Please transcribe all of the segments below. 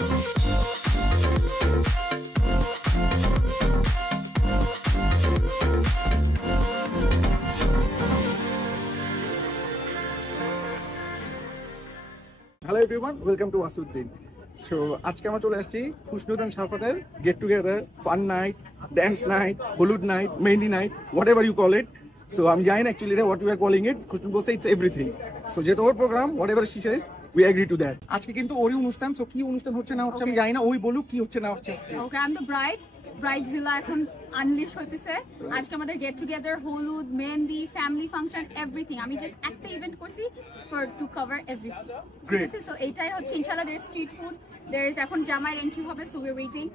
Hello everyone, welcome to Wasuddin. So, আজকে আমরা চলে আসছি খুশনুদ and শাফাতের get together, fun night, dance night, Holud night, Mehndi night, whatever you call it. So, I'm Jain actually what we are calling it. Khusnud will say it's everything. So, যেটা ওর program, whatever she says, we agree to that. আজকে কিন্তু ওরই অনুষ্ঠান, so কি অনুষ্ঠান হচ্ছে না হচ্ছে আমি জানি না, ওই বলুক কি হচ্ছে না হচ্ছে আজকে। Okay, I'm the bride. Bridezilla এখন আনলিশ হইতেছে আজকে আমাদের গেট টুগেদার হলুদ মেহেন্দি ফ্যামিলি ফাংশন এভরিথিং আমি জাস্ট একটা ইভেন্ট করছি ফর টু কভার এভরিথিং ঠিক আছে সো এইটাই হচ্ছে ইনশাআল্লাহ there street food there is এখন জামাইয়ের এন্ট্রি হবে সো উই আর ওয়েটিং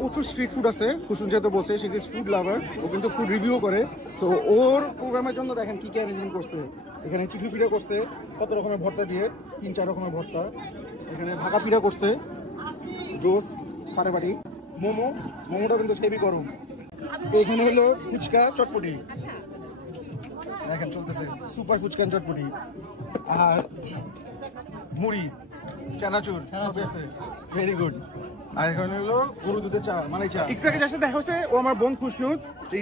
প্রচুর স্ট্রিট ফুড আছে খুশনুদ যেহেতু বলছে সে ইজ ফুড লাভার ও কিন্তু ফুড রিভিউ করে সো ওর প্রোগ্রামের জন্য দেখেন কি কি অ্যারেঞ্জমেন্ট করছে এখানে চিঠি পিঠা করছে কত রকমের ভর্তা দিয়ে 3-4 রকমের ভর্তা এখানে ভাকা পিঠা করছে জোস ফাটাফাটি মোমোটা কিন্তু হেভি গরম এখানে হলো ফুচকা চটপটি দেখেন চলতেছে সুপার ফুচকা চটপটি আর মুড়ি চানাচুর সব আছে ভেরি গুড আর এখানে হলো গরু দুধের চা মানে চা একটু আগে যার সাথে দেখা হচ্ছে ও আমার বোন Khushnud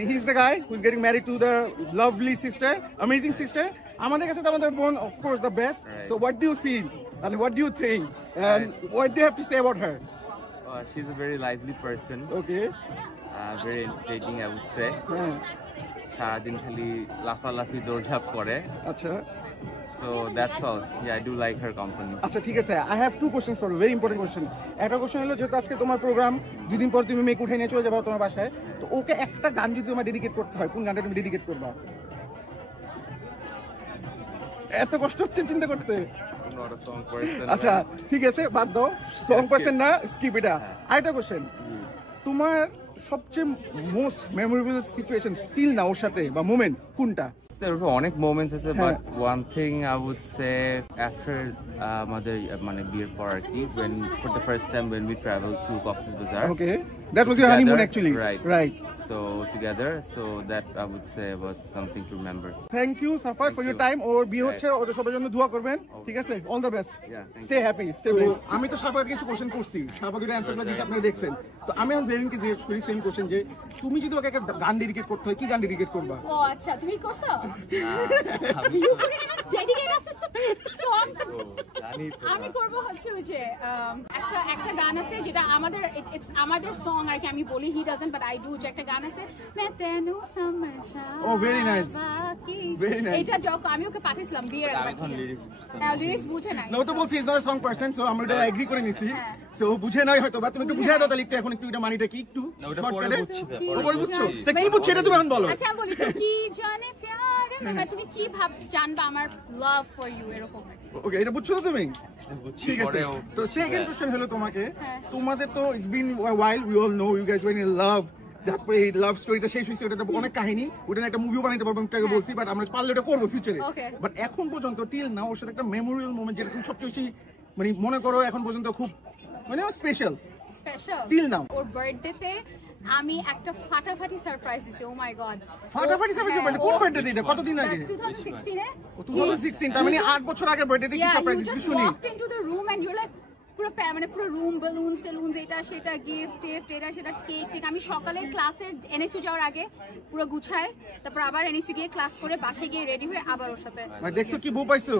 he is the guy who is getting married to the lovely sister amazing sister আমাদের কাছে তো আমাদের বোন of course the best so what do you feel and what do you think and what do you have to say about her she's a very lively person okay very entertaining I would say সারা দিন খালি লাফালাফি দৌড়ঝাঁপ করে আচ্ছা so that's all yeah I do like her company আচ্ছা ঠিক আছে I have two questions for you very important question একটা কোশ্চেন হলো যেহেতু আজকে তোমার প্রোগ্রাম দুই দিন পর তুমি মেক উঠে নিয়ে চলে যাবে তোমার বাসায় তো ওকে একটা গান যদি তোমার ডেডিকেট করতে হয় কোন গানটা তুমি ডেডিকেট করবা এত কষ্ট হচ্ছে চিন্তা করতে আচ্ছা ঠিক আছে বাদ দাও সং পারসন না স্কিপ এটা আরেকটা কোশ্চেন তোমার সবচেয়ে মোস্ট মেমোরেবল সিচুয়েশন স্টিল না ওর সাথে বা মোমেন্ট কোনটা অনেক মোমেন্টস আছে but one thing I would say after আমাদের মানে বিয়ের পর আর কি when for the first time when we traveled to Cox's Bazar okay that was your honeymoon actually right so together so that I would say was something to remember thank you Safat for your time ওর বিয়ে হচ্ছে ওদের সবার জন্য দোয়া করবেন ঠিক আছে all the best stay happy stay blessed আমি তো সাফাতকে কিছু কোশ্চেন করছি সাফাতের অ্যানসারগুলো দিয়েছি আপনারা দেখছেন তো আমি এখন জেরিনকে জিজ্ঞেস করি সেম কোশ্চেন যে তুমি যদি ওকে একটা গান ডেডিকেট করতে হয় কি গান ডেডিকেট করবা ও আচ্ছা তুমি করছো you couldn't even dedicate a song আমি করব হচ্ছে ওই যে একটা গান আছে যেটা it's আমাদের সং আর কি আমি বলি he doesn't but I do যে একটা গান আছে मैं तेनू समझा oh very nice এটা যখন আমি ওকে পাঠিয়েছিলাম বিয়ের আগে লিরিক্স বুঝে নাই নো তো বলছি is not a song person so আমরা এটা এগ্রি করে নিছি সো বুঝে নাই হয়তো বা তুমি একটু বুঝাই দাও তাহলে এখন একটু এটা মানিটা কি একটু শর্টকাটে পরে বুঝছো তো কি বুঝছো এটা তুমি এখন বলো আচ্ছা আমি বলি কি জানে প্যার মানে তুমি কি ভাব জানবা আমার লাভ ফর ইউ এরকম ওকে এটা বুঝছো তো তুমি ঠিক আছে তো সেকেন্ড কোশ্চেন হলো তোমাকে তোমাদের তো it's been while we all know you guys when in love তারপরে এই লাভ স্টোরিটা শেষ হয়েছে ওটা অনেক কাহিনী ওটা একটা মুভিও বানাইতে পারবো আমি তাকে বলছি বাট আমরা পারলে ওটা করবো ফিউচারে বাট এখন পর্যন্ত টিল না ওর সাথে একটা মেমোরিয়াল মোমেন্ট যেটা তুমি সবচেয়ে বেশি মানে মনে করো এখন পর্যন্ত খুব মানে স্পেশাল টিল নাও ওর বার্থডেতে আমি একটা ফাটাফাটি সারপ্রাইজ দিছি ও মাই গড ফাটাফাটি সারপ্রাইজ মানে কোন বার্থডে এটা কতদিন আগে 2016 এ 2016 তার মানে 8 বছর আগে বার্থডে কি সারপ্রাইজ দিছি শুনি you just walked into the room and you're like পুরো মানে পুরো রুম বেলুনস টেলুনস এটা সেটা গিফট এটা সেটা কেক আমি সকালে ক্লাসে এনএসইউ যাওয়ার আগে পুরো গুছায় তারপর আবার এনএসইউ গিয়ে ক্লাস করে বাসায় গিয়ে রেডি হয়ে আবার ওর সাথে মানে দেখছো কি বউ পাইছো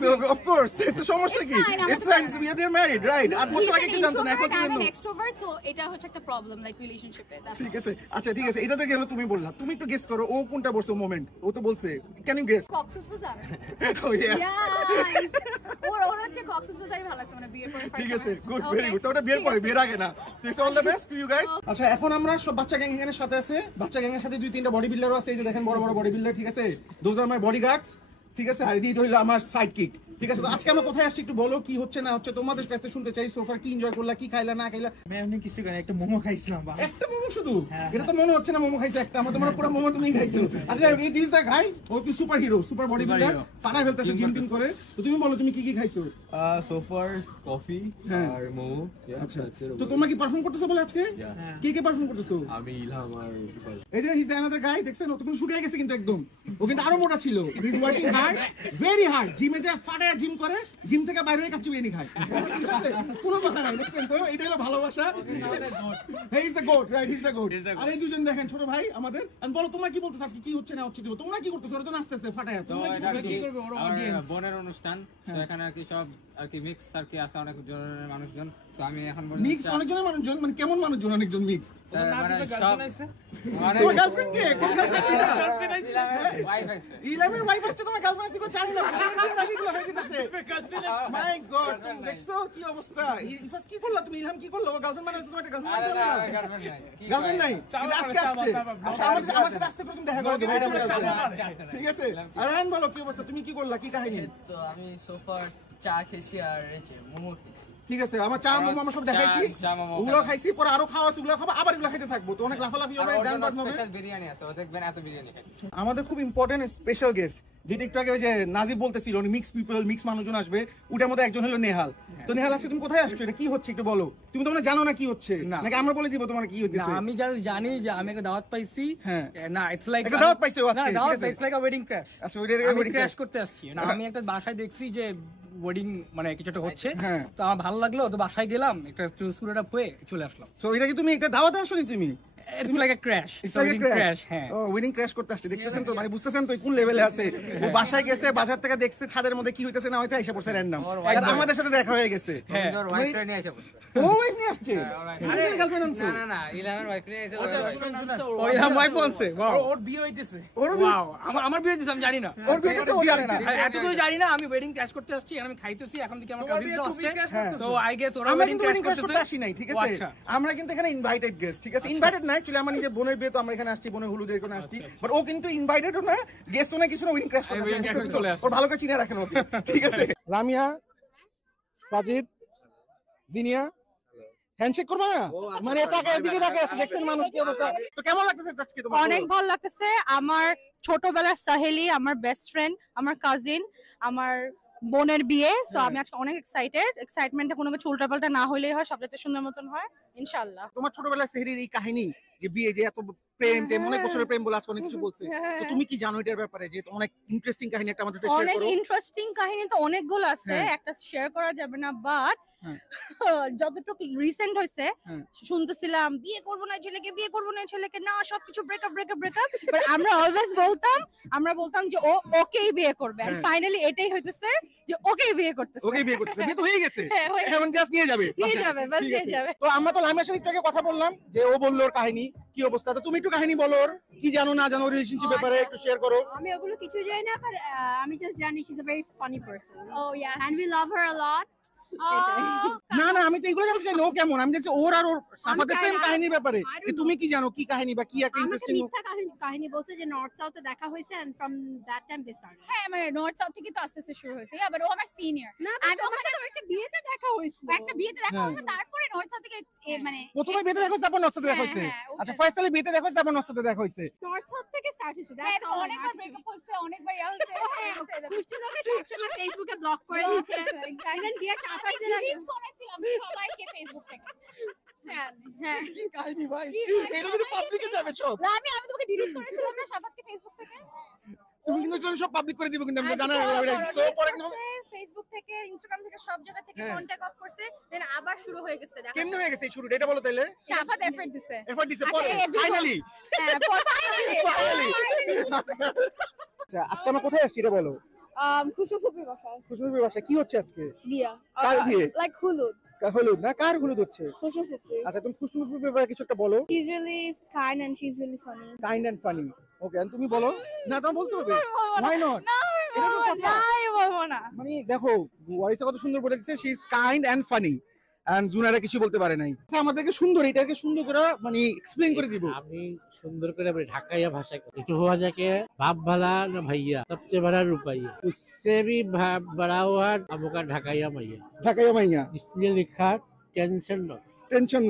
সো অফ কোর্স এটা সমস্যা কি it's science we are married right আর বছর আগে কি জানতো না এখন কি জানো এক্সট্রোভার্ট সো এটা হচ্ছে একটা প্রবলেম লাইক রিলেশনশিপে ঠিক আছে আচ্ছা ঠিক আছে এটা তো গেল তুমি বললা তুমি একটু গেস করো ও কোনটা বলছো মোমেন্ট ও তো বলছে ক্যান ইউ গেস কক্সেস বাজার ও ইয়েস ওর হচ্ছে কক্সেস বাজারই ভালো লাগছে মানে বিয়ের পরে ঠিক আছে, গুড, ভেরি গুড। তো ওটা বিয়ের পরে, বিয়ের আগে না। ঠিক আছে, all the best to you guys. আচ্ছা, এখন আমরা সব বাচ্চা গ্যাং এখানে সাথে আছে। বাচ্চা গ্যাং এর সাথে 2-3টা বডি বিল্ডারও আছে। এই যে দেখেন বড় বড় বডি বিল্ডার, ঠিক আছে? দোজ আর মাই বডিগার্ডস, ঠিক আছে? আর এই হইলো আমার সাইড কিক, ঠিক আছে? তো আজকে আমরা কোথায় আসছি একটু বলো, কি হচ্ছে না হচ্ছে তোমাদের কাছে শুনতে চাই। সোফার কি এনজয় করলা, কি খাইলা না খাইলা? আমি কিছু করি, একটা মোমো খাইছিলাম। একটা মোমো শুধু? এটা তো মনে হচ্ছে না মোমো খাইছে একটা। আমার তোমার পুরো মোমো তুমি খাইছো। আচ্ছা, এই দিস দা গাই, ও কি super hero, super body builder, ফাটা ফেলতেছে জিম টিম করে। তো তুমি বলো তুমি কি কি খাইছো? সোফার কফি আর মোমো। আচ্ছা, তো তোমরা কি পারফর্ম করতেছো বলে আজকে? কে কে পারফর্ম করতেছো? আমি ইলহাম আর এই যে হিজ অ্যানাদার গাই, দেখছেন? ও তো কিন্তু শুকিয়ে গেছে কিন্তু একদম। ও কিন্তু আরো মোটা ছিল। He is working hard, very hard. জিমে যায় ফাটায় জিম করে, জিম থেকে বাইরে হয়ে কাচ্চি বিরিয়ানি খায়। ঠিক আছে, কোনো কথা নাই। দেখছেন তো, এটা হলো ভালোবাসা। He is the GOAT, right? He is the GOAT. আর এই দুজন দেখেন ছোট ভাই আমাদের। আর বলো তোমরা কি বলতেছো আজকে, কি হচ্ছে না হচ্ছে? তোমরা কি করতেছো? ওরা তো নাচতেছে ফাটায় আছে। তোমরা কি করতেছো? আমার বোনের অনুষ্ঠান, তো এখানে আর কি সব আর কি মিক্স আর কি আছে, অনেক জনের মানুষজন। তো আমি এখন বলতে মিক্স অনেকজনের মানুষজন, মানে কেমন মানুষজন? অনেকজন মিক্স। মানে সব তোমার গার্লফ্রেন্ড কে? কোন গার্লফ্রেন্ড? ওয়াইফ আছে। ইলামের ওয়াইফ আসছে, তোমার গার্লফ্রেন্ড আছে? জানি না, রাখি দিলো হয়ে গেছে। মাই গড, তুমি দেখছো কি অবস্থা? ইফাস কি করলা তুমি? ইলহাম কি করলো? গার্লফ্রেন্ড মানে তোমার একটা গার্লফ্রেন্ড না? গার্লফ্রেন্ড নাই। কি গার্লফ্রেন্ড নাই, কিন্তু আজকে আসছে। আমার সাথে আসতে করে তুমি দেখা করো, ভাই আমার গার্লফ্রেন্ড। ঠিক আছে, আর আয়ন বলো কি অবস্থা? তুমি কি করলা, কি কাহিনী? তো আমি সোফার চা খেয়েছি আর এই যে মোমো খেয়েছি। ঠিক আছে, আমার চা মোমো আমরা সব দেখাইছি, চা, মোমো ওগুলো খাইছি, পরে আরো খাওয়া আছে, ওগুলো খাবো, আবার এগুলো খেতে থাকবো। তো অনেক লাফালাফি হবে, ডান্স বাজনা হবে। স্পেশাল বিরিয়ানি আছে, ও দেখবেন এত বিরিয়ানি খাইছে। আমাদের খুব ইম্পর্টেন্ট স্পেশাল গেস্ট, যেটা একটু আগে ওই যে নাজিব বলতেছিল, মিক্স পিপল, মিক্স মানুষজন আসবে। ওটার মধ্যে একজন হলো নেহাল। তো নেহাল আসছে, তুমি কোথায় আসছো? এটা কি হচ্ছে একটু বলো। তুমি তোমরা জানো না কি হচ্ছে, নাকি আমরা বলে দিব তোমার কি হচ্ছে? না, আমি জাস্ট জানি যে আমি একটা দাওয়াত পাইছি। হ্যাঁ। না, ইটস লাইক একটা দাওয়াত পাইছো আজকে? না, দাওয়াত, it's like a wedding crash. আচ্ছা, ওইটার আমি wedding ক্র্যাশ crash। করতে আসছি না, আমি একটা বাসায় দেখছি যে ওয়েডিং মানে কিছু একটা হচ্ছে। হ্যাঁ। তো আমার ভালো লাগলো, তো বাসায় গেলাম, একটা সুরাটা হয়ে চলে আসলাম। তো এটা কি তুমি একটা দাওয়াতে আসোনি তুমি? It's like a crash, It's like a crash. Crash. হ্যাঁ, ও উইনিং ক্র্যাশ করতে আসছে, দেখতেছেন তো, মানে বুঝতেছেন তো কোন লেভেলে আছে। ও বাসায় গেছে, বাজার থেকে দেখছে ছাদের মধ্যে কি হইতেছে না হইতে, এসে পড়ছে র‍্যান্ডম। আর আমাদের সাথে দেখা হয়ে গেছে। হ্যাঁ। ওর ওয়াইফ নিয়ে এসে বসে। ও ওয়াইফ নিয়ে আসছে? আরে গার্লফ্রেন্ড আনছো? না না, ইলহামের ওয়াইফ নিয়ে এসে ওই আমার ফোনছে। ওর বিয়ে হইতেছে। ওয়াও, আমার বিয়ে হইতেছে, আমি জানি না। ওর বিয়ে হইতেছে, ও জানে না। এতটুকু জানি না, আমি ওয়েডিং ক্র্যাশ করতে আসছি, আমি খাইতেছি, এখন থেকে আমার কাজিনরা আসছে। তো আই গেস ওরা আমরা ওয়েডিং কিন্তু ক্র্যাশ wedding crash করতে করতেছে। আসি নাই, ঠিক আছে? আমরা কিন্তু এখানে ইনভাইটেড গেস্ট, ঠিক আছে? ইনভাইটেড না, অ্যাকচুয়ালি আমার নিজের বোনের বিয়ে, তো আমরা এখানে আসছি, বোনের হলুদের এখানে আসছি। বাট ও কিন্তু ইনভাইটেডও না, গেস্টও না, কিছু না, উইনিং ক্র্যাশ করতে আসছে। ওর ভালো করে চিনে রাখেন ওকে, ঠিক আছে? লামিয়া, সাজিদ, জিনিয়া, হ্যান্ডশেক করবা না? মানে তাকে এদিকে তাকে আছে, দেখছেন মানুষ কি অবস্থা। তো কেমন লাগতেছে আজকে তোমার? অনেক ভালো লাগতেছে। আমার ছোটবেলার সাহেলি, আমার বেস্ট ফ্রেন্ড, আমার কাজিন, আমার বোনের বিয়ে। সো আমি আজকে অনেক এক্সাইটমেন্টে কোনো কিছু উল্টাপাল্টা না হইলেই হয়, সব যাতে সুন্দর মতন হয় ইনশাআল্লাহ। তোমার ছোটবেলার সেহরির এই কাহিনী, যে বিয়ে, যে এত প্রেম টেম, অনেক বছরের প্রেম বলে আজকে অনেক কিছু বলছে। তো তুমি কি জানো এটার ব্যাপারে, যে অনেক ইন্টারেস্টিং কাহিনী একটা আমাদের সাথে শেয়ার অনেক করো? ইন্টারেস্টিং কাহিনী তো অনেকগুলো আছে, হ্যাঁ। একটা শেয়ার করা যাবে না, বাট যতটুকু রিসেন্ট হয়েছে শুনতেছিলাম বিয়ে করবো না ছেলেকে, বিয়ে করবো না ছেলেকে, না সবকিছু ব্রেকআপ ব্রেকআপ ব্রেকআপ। বাট আমরা অলওয়েজ বলতাম যে ও ওকেই বিয়ে করবে, আর ফাইনালি এটাই হইতেছে যে ওকেই বিয়ে করতেছে। ওকে বিয়ে করতেছে, বিয়ে তো হয়ে গেছে, হ্যাঁ, হয়ে এখন জাস্ট নিয়ে যাবে। নিয়ে যাবে, বাস ঠিক নিয়ে আছে। যাবে। তো আমরা তো লামিয়ার সাথে একটু আগে কথা বললাম, যে ও বললো ওর কাহিনী কি অবস্থা। তো তুমি একটু কাহিনী বলো, ওর কি জানো না জানো রিলেশনশিপ ব্যাপারে একটু শেয়ার করো। আমি ওগুলো কিছু জানি না, বাট আমি জাস্ট জানি she is a very funny person Oh yeah. And we love her a lot. না না, আমি তো এগুলো জানতে চাই না, ও কেমন। আমি দেখছি ওর আর ওর সাফাতের প্রেম কাহিনীর ব্যাপারে, যে তুমি কি জানো, কি কাহিনী বা কি একটা আমাকে ইন্টারেস্টিং। মিথ্যা কাহিনী বলছে যে নর্থ সাউথে দেখা হয়েছে, and from that time they started. হ্যাঁ, মানে নর্থ সাউথ থেকে তো আস্তে আস্তে শুরু হয়েছে। বাট ও আমার সিনিয়র। না, আমি তোমার সাথে একটা বিয়েতে দেখা হয়েছে। একটা বিয়েতে দেখা হয়েছে, তারপরে নর্থ সাউথ থেকে মানে প্রথমে বিয়েতে দেখা হয়েছে, তারপর নকশাতে দেখা হয়েছে। হ্যাঁ, ওকে। আচ্ছা, ফার্স্ট সালে বিয়েতে দেখা হয়েছে, তারপর নকশাতে দেখা হয়েছে। নর্থ সাউথ থেকে স্টার্ট হয়েছে। হ্যাঁ, দ্যাটস অল। অনেকবার ব্রেকআপ হয়েছে, অনেকবার ইয়া হয়েছে। খুশি লোকে সবসময় ফেসবুকে ব্লক করে দিয়েছে। ইভেন বিয়ের 4-5 দিন আগে ডিলিট করেছিলাম সবাইকে ফেসবুক থেকে। হ্যাঁ, কি কাহিনী ভাই, কি ভাই, এটা কিন্তু পাবলিকে যাবে সব। আমি তোমাকে ডিলিট করেছিলাম না সাফাতকে ফেসবুক থেকে। তুমি কিন্তু সব পাবলিক করে দিবে, কিন্তু আমরা জানা সো পরে কিন্তু ফেসবুক থেকে, ইনস্টাগ্রাম থেকে, সব জায়গা থেকে হ্যাঁ। কন্টাক্ট অফ করছে, দেন আবার শুরু হয়ে গেছে দেখা। কেমনে হয়ে গেছে এই শুরুটা, এটা বলো তাইলে। সাফাত এফর্ট দিছে। এফর্ট দিছে পরে ফাইনালি। আচ্ছা, আজকে আমরা কোথায় আসছি এটা বলো। খুশুফুপির বাসায় খুশবুর বাসায় কি হচ্ছে আজকে? বিয়া। কার বিয়ে? লাইক হলুদ। হলুদ না, কার হলুদ হচ্ছে? খুশুফুপি। আচ্ছা, তুমি খুশবুর ব্যাপারে কিছু একটা বলো। She is really kind and she is really funny. Kind and funny. Okay, and তুমি বলো। না, তুমি বলতে হবে। Why not? এটা তো কথা। বলবো না। মানে দেখো ওয়ারিসা কত সুন্দর বলে দিচ্ছে, she is kind and funny, and Junara কিছু বলতে পারে নাই। আমাদেরকে সুন্দর এটাকে সুন্দর করে মানে এক্সপ্লেইন করে দিব। আমি সুন্দর করে ঢাকাইয়া ভাষা একটু हुआ जाके बाप भला न भैया सबसे बड़ा रुपया उससे भी बड़ा हुआ हमका ढाकाइया मैया। ढाकाइया मैया इसलिए लिखा टेंशन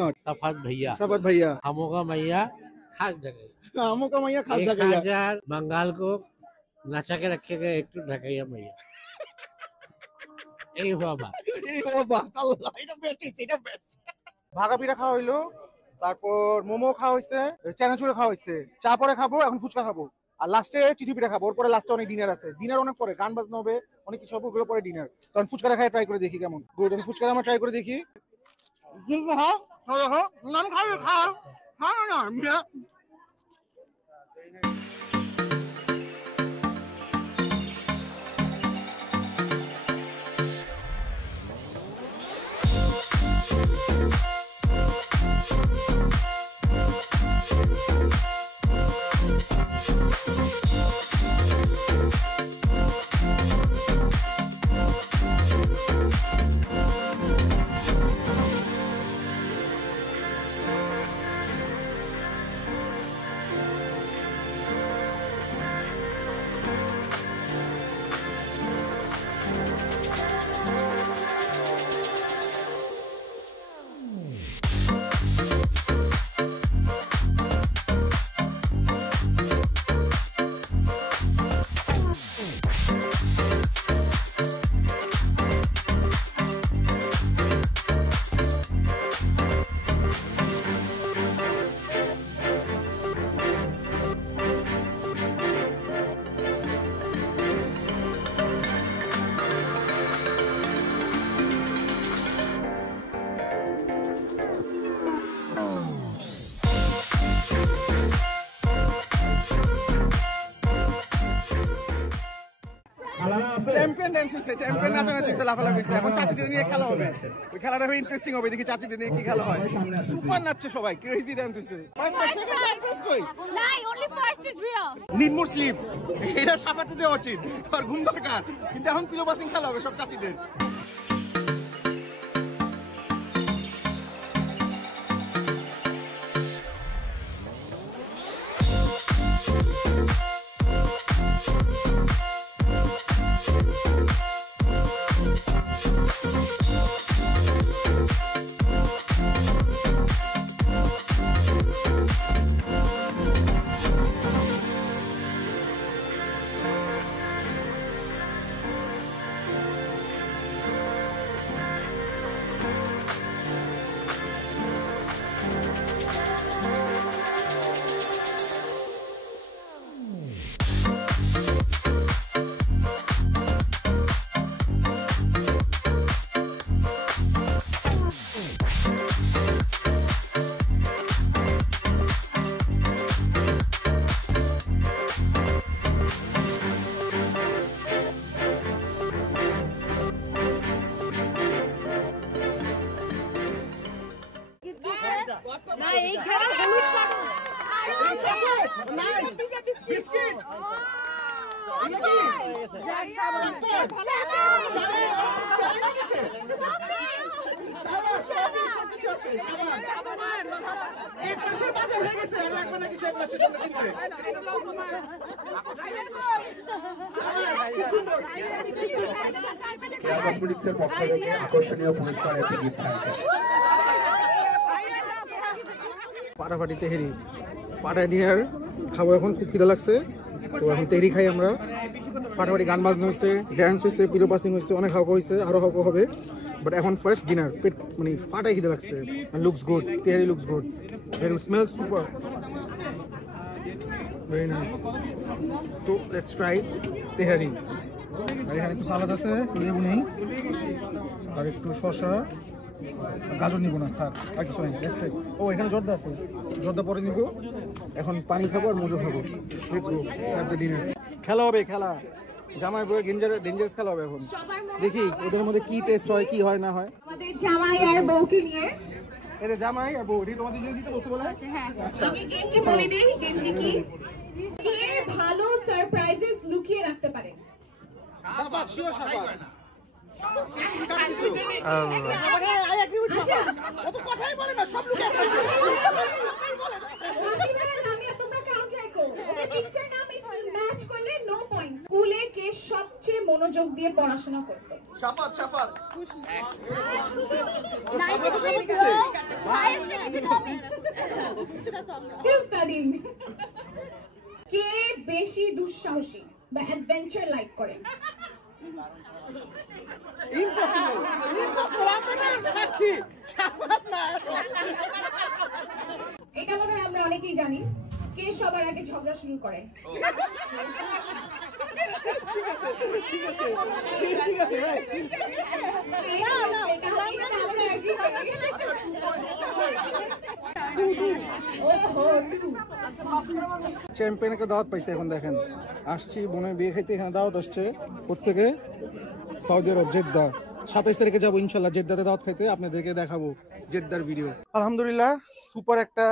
नॉट सफात भैया हमका मैया खास जगह, हमका मैया खास जगह। बंगाल को नचा के रखेगा एक तो ढाकाइया मैया। এই বাবা আল্লাহ, এটা বেস্ট, এটা বেস্ট। ভাগা পিঠা খাওয়া হইলো, তারপর মোমো খাওয়া হইছে, চানাচুর খাওয়া হইছে, চা পরে খাবো, এখন ফুচকা খাবো, আর লাস্টে চিঠি পিঠা খাবো। ওর পরে লাস্টে অনেক ডিনার আছে, ডিনার অনেক পরে, গান বাজনা হবে, অনেক কিছু হবে, ওগুলো পরে ডিনার। তখন ফুচকা খাই ট্রাই করে দেখি কেমন। গুড, আমি ফুচকা আমরা ট্রাই করে দেখি। নাম খাবে খাও না মিয়া। চ্যাম্পিয়ন ডান্স হচ্ছে, চ্যাম্পিয়ন নাচানাচি হচ্ছে, লাফালাফি হচ্ছে। এখন চাচিদের নিয়ে খেলা হবে, ওই খেলাটা হবে ইন্টারেস্টিং হবে, দেখি চাচিদের নিয়ে কি খেলা হয়। সুপার নাচছে সবাই, ক্রেজি ডান্স হচ্ছে। ফার্স্ট সেকেন্ড থার্ড ফার্স্ট কই নাই, only first is real. Need more sleep, এটা সাফাতে দেওয়া উচিত, আর ঘুম দরকার। কিন্তু এখন পিলো পাসিং খেলা হবে সব চাচিদের। ফাটাফাটি তেহেরি, ফাটা ডিনার খাবো এখন, খুব খিদে লাগছে। তো এখন তেহরি খাই আমরা। ফাটাফাটি গান বাজনা হচ্ছে, ড্যান্স হচ্ছে, পিলো পাসিং হচ্ছে, অনেক হাওয়া হয়েছে, আরো হাওয়া হবে। বাট এখন ফার্স্ট ডিনার, পেট মানে ফাটাই খিদে লাগছে। Looks good, tehari looks good, smell super, very nice. তো লেটস ট্রাই তেহারি। আর এখানে একটু সালাদ আছে, লেবু নেই, আর একটু শসা, গাজর নিব না, থাক আর কিছু নেই। ও এখানে জর্দা আছে, জর্দা পরে নিব। এখন পানি খাবো আর মোজো খাবো। Let's go have the dinner. খেলা হবে, খেলা জামাই বউয়ের ডেঞ্জারাস খেলা হবে এখন। দেখি ওদের মধ্যে কি টেস্ট হয়, কি হয় না হয়। আমাদের জামাই আর বউকে নিয়ে, এটা জামাই আর বউ তোমাদের জন্য দিতে বলতে বলে। হ্যাঁ আমি গেমটি বলে দেই, গেমটি কি? কে ভালো সারপ্রাইজেস লুকিয়ে রাখতে পারে। Shafat sure Shafat I agree with Shafat ও তো কথাই বলে না সব লোক একটাই বলে তোমরা কাউন্ট রাখো ওদের পিকচার না ম্যাচ করলে নো পয়েন্ট স্কুলে কে সবচেয়ে মনোযোগ দিয়ে পড়াশোনা করতে শাফাত শাফাত স্টিল স্টাডিং কে বেশি দুঃসাহসী বা অ্যাডভেঞ্চার লাইক করে ইম্পসিবল আপনারা সাক্ষী শাফাত না এটা মনে হয় আমরা অনেকেই জানি কে সবার আগে ঝগড়া শুরু করে ঠিক আছে চ্যাম্পিয়নকে দাওয়াত পাইছে এখন দেখেন আসছি বোনের বিয়ে খেতে এখানে দাওয়াত আসছে প্রত্যেকে সৌদি আরব জেদ্দা 27 তারিখে যাবো ইনশাল্লাহ জেদ্দাতে দাওয়াত খাইতে আপনাদেরকে দেখাবো জেদ্দার ভিডিও আলহামদুলিল্লাহ সুপার একটা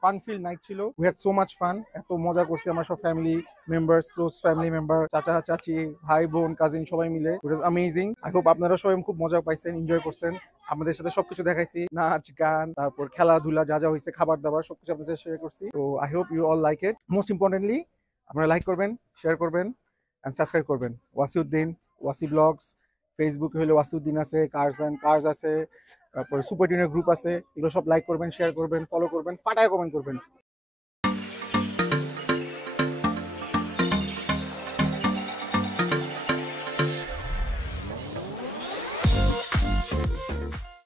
ফান ফিল নাইট ছিল we had so much fun এত মজা করছি আমার সব family members close family member চাচা চাচি ভাই বোন কাজিন সবাই মিলে ইট ওয়াজ অ্যামেজিং আই হোপ আপনারা সবাই খুব মজা পাইছেন এনজয় করছেন আমাদের সাথে সবকিছু দেখাইছি নাচ গান তারপর খেলাধুলা যা যা হয়েছে খাবার দাবার সবকিছু আপনাদের শেয়ার করছি তো I hope you all like it most importantly আপনারা লাইক করবেন শেয়ার করবেন এন্ড সাবস্ক্রাইব করবেন ওয়াসিউদ্দিন ওয়াসি ব্লগস ফেসবুকে হলে ওয়াসিউদ্দিন আছে কার্স আছে তারপরে সুপার টিউনের গ্রুপ আছে এগুলো সব লাইক করবেন শেয়ার করবেন ফলো করবেন ফাটায় কমেন্ট করবেন